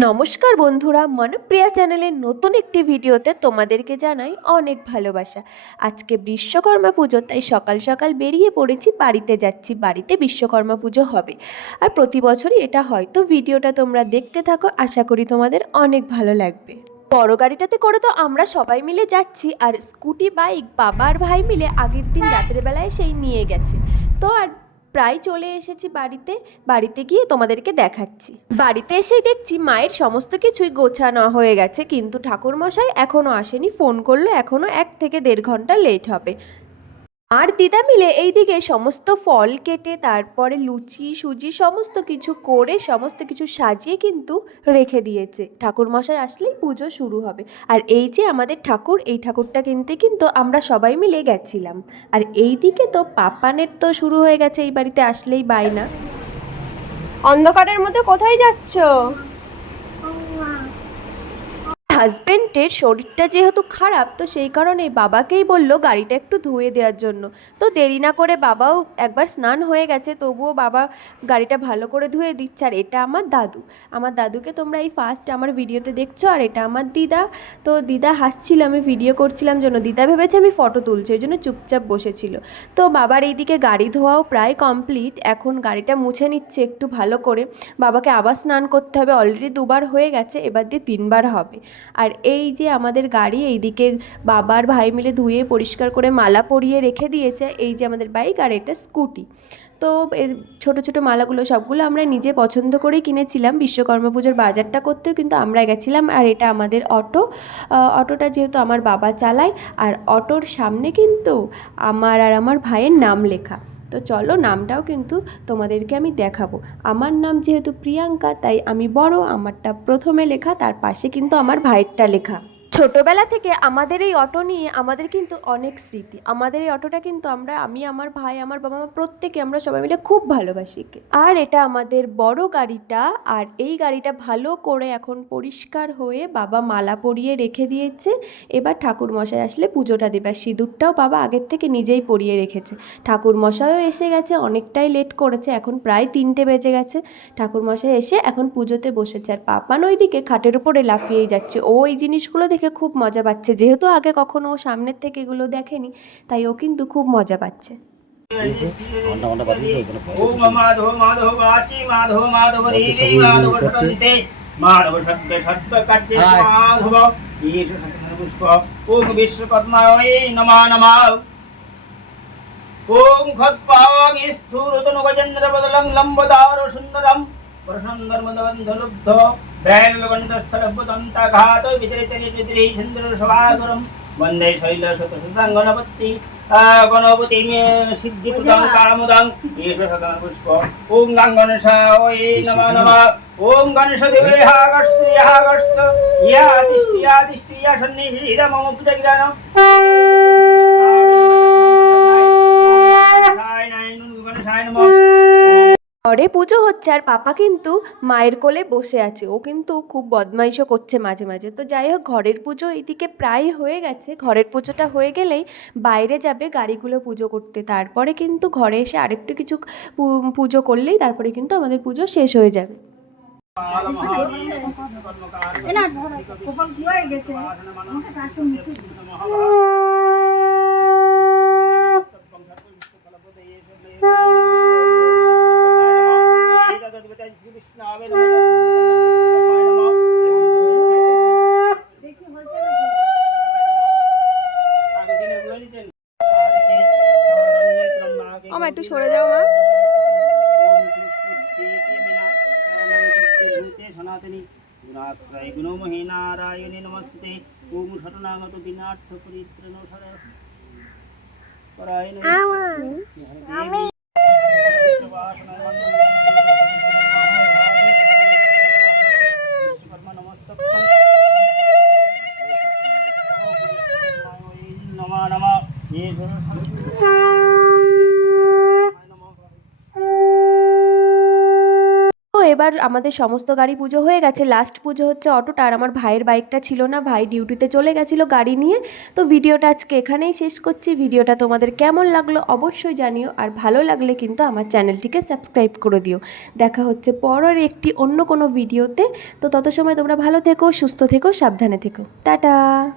নমস্কার বন্ধুরা, মনপ্রিয়া চ্যানেলের নতুন একটি ভিডিওতে তোমাদেরকে জানাই অনেক ভালোবাসা। আজকে বিশ্বকর্মা পুজো, তাই সকাল সকাল বেরিয়ে পড়েছি, বাড়িতে যাচ্ছি, বাড়িতে বিশ্বকর্মা পুজো হবে। আর প্রতি বছরই এটা হয়, তো ভিডিওটা তোমরা দেখতে থাকো, আশা করি তোমাদের অনেক ভালো লাগবে। বড় গাড়িটাতে করে তো আমরা সবাই মিলে যাচ্ছি, আর স্কুটি, বাইক বাবার ভাই মিলে আগের দিন রাতের বেলায় সেই নিয়ে গেছে। তো আর প্রায় চলে এসেছি বাড়িতে বাড়িতে গিয়ে তোমাদেরকে দেখাচ্ছি। বাড়িতে এসেই দেখছি মায়ের সমস্ত কিছুই গোছানো হয়ে গেছে, কিন্তু ঠাকুরমশাই এখনও আসেনি, ফোন করল এখনও এক থেকে দেড় ঘণ্টা লেট হবে। আর দিদা মিলে এইদিকে সমস্ত ফল কেটে, তারপরে লুচি, সুজি সমস্ত কিছু করে, সমস্ত কিছু সাজিয়ে কিন্তু রেখে দিয়েছে। ঠাকুরমশাই আসলেই পুজো শুরু হবে। আর এই যে আমাদের ঠাকুর, এই ঠাকুরটা কিনতে কিন্তু আমরা সবাই মিলে গেছিলাম। আর এই দিকে তো পাপানের তো শুরু হয়ে গেছে, এই বাড়িতে আসলেই বায়না। অন্ধকারের মধ্যে কোথায় যাচ্ছ? হাজবেন্ডের শরীরটা যেহেতু খারাপ, তো সেই কারণে বাবাকেই বলল গাড়িটা একটু ধুয়ে দেওয়ার জন্য। তো দেরি না করে বাবাও একবার স্নান হয়ে গেছে, তবুও বাবা গাড়িটা ভালো করে ধুয়ে দিচ্ছে। আর এটা আমার দাদু। আমার দাদুকে তোমরা এই ফার্স্ট আমার ভিডিওতে দেখছ, আর এটা আমার দিদা। তো দিদা হাসছিল, আমি ভিডিও করছিলাম জন্য। দিদা ভেবেছে আমি ফটো তুলছি, ওই জন্য চুপচাপ বসেছিল। তো বাবার এইদিকে গাড়ি ধোয়াও প্রায় কমপ্লিট এখন গাড়িটা মুছে নিচ্ছে একটু ভালো করে। বাবাকে আবার স্নান করতে হবে অলরেডি দুবার হয়ে গেছে, এবার দিয়ে তিনবার হবে। আর এই যে আমাদের গাড়ি এইদিকে বাবার ভাই মিলে ধুয়ে পরিষ্কার করে মালা পরিয়ে রেখে দিয়েছে, এই যে আমাদের বাইক আর এটা স্কুটি। তো এই ছোটো ছোটো মালাগুলো সবগুলো আমরা নিজে পছন্দ করেই কিনেছিলাম, বিশ্বকর্মা পুজোর বাজারটা করতেও কিন্তু আমরা গেছিলাম। আর এটা আমাদের অটো অটোটা যেহেতু আমার বাবা চালায়, আর অটোর সামনে কিন্তু আমার আর আমার ভাইয়ের নাম লেখা। তো চলো নামটাও কিন্তু তোমাদেরকে আমি দেখাবো। আমার নাম যেহেতু প্রিয়াঙ্কা, তাই আমি বড়, আমারটা প্রথমে লেখা, তার পাশে কিন্তু আমার ভাইয়েরটা লেখা। ছোটবেলা থেকে আমাদের এই অটো নিয়ে আমাদের কিন্তু অনেক স্মৃতি। আমাদের এই অটোটা কিন্তু আমরা, আমি, আমার ভাই, আমার বাবা মা প্রত্যেকে আমরা সবাই মিলে খুব ভালোবাসি। আর এটা আমাদের বড় গাড়িটা, আর এই গাড়িটা ভালো করে এখন পরিষ্কার হয়ে বাবা মালা পরিয়ে রেখে দিয়েছে। এবার ঠাকুর মশাই আসলে পুজোটা দেবে। আর সিঁদুরটাও বাবা আগের থেকে নিজেই পরিয়ে রেখেছে। ঠাকুর মশাইও এসে গেছে, অনেকটাই লেট করেছে, এখন প্রায় তিনটে বেজে গেছে। ঠাকুর মশাই এসে এখন পুজোতে বসেছে। আর পাপান ওইদিকে খাটের উপরে লাফিয়েই যাচ্ছে। ও এই জিনিসগুলো দেখে খুব মজা পাচ্ছে। যেহেতু আগে কখনো ও সামনের থেকে এগুলো দেখেনি, তাই ও কিন্তু খুব মজা পাচ্ছে। ওম মাধব মাধব বাচি মাধব মাধব রে মাধব সরন্তে মাধব সদ্য সদ্য কার্যে মাধব ঈশ সত্য পুষ্প ওম বিশ্বকর্মায় নমা নমা ওম খৎপাং স্থূরতনু গজেন্দ্র বদলং লম্বদার সুন্দরম প্রসন্দর মদবন্ধ লুব্ধ বেলগণ্ডস্থলবদন্তাঘাত বিতরিত নিদ্রি চন্দ্র সভাগরম বন্দে শৈল শত গণপতি গণপতি সিদ্ধিপুদং কামুদং। ঈশ সদন পুষ্প। ওম গাং গণেশায় নমঃ নমঃ। ওম গণেশ ঘরে পুজো হচ্ছে আর পাপা কিন্তু মায়ের কোলে বসে আছে। ও কিন্তু খুব বদমাইশও করছে মাঝে মাঝে। তো যাই হোক, ঘরের পুজো এইদিকে প্রায় হয়ে গেছে। ঘরের পুজোটা হয়ে গেলেই বাইরে যাবে গাড়িগুলো পুজো করতে। তারপরে কিন্তু ঘরে এসে আরেকটু কিছু পুজো করলেই তারপরে কিন্তু আমাদের পুজো শেষ হয়ে যাবে। না গেছে? হয়েছে একটু সরে যাও মা। সনাতনী এবার আমাদের সমস্ত গাড়ি পুজো হয়ে গেছে। লাস্ট পুজো হচ্ছে অটোটা। আর আমার ভাইয়ের বাইকটা ছিল না। ভাই ডিউটিতে চলে গেছিল গাড়ি নিয়ে। তো ভিডিওটা আজকে এখানেই শেষ করছি। ভিডিওটা তোমাদের কেমন লাগল অবশ্যই জানিও। আর ভালো লাগলে কিন্তু আমার চ্যানেলটিকে সাবস্ক্রাইব করে দিও। দেখা হচ্ছে পরের একটি অন্য কোনো ভিডিওতে। তো তত সময় তোমরা ভালো থেকো, সুস্থ থেকো, সাবধানে থেকো। টাটা!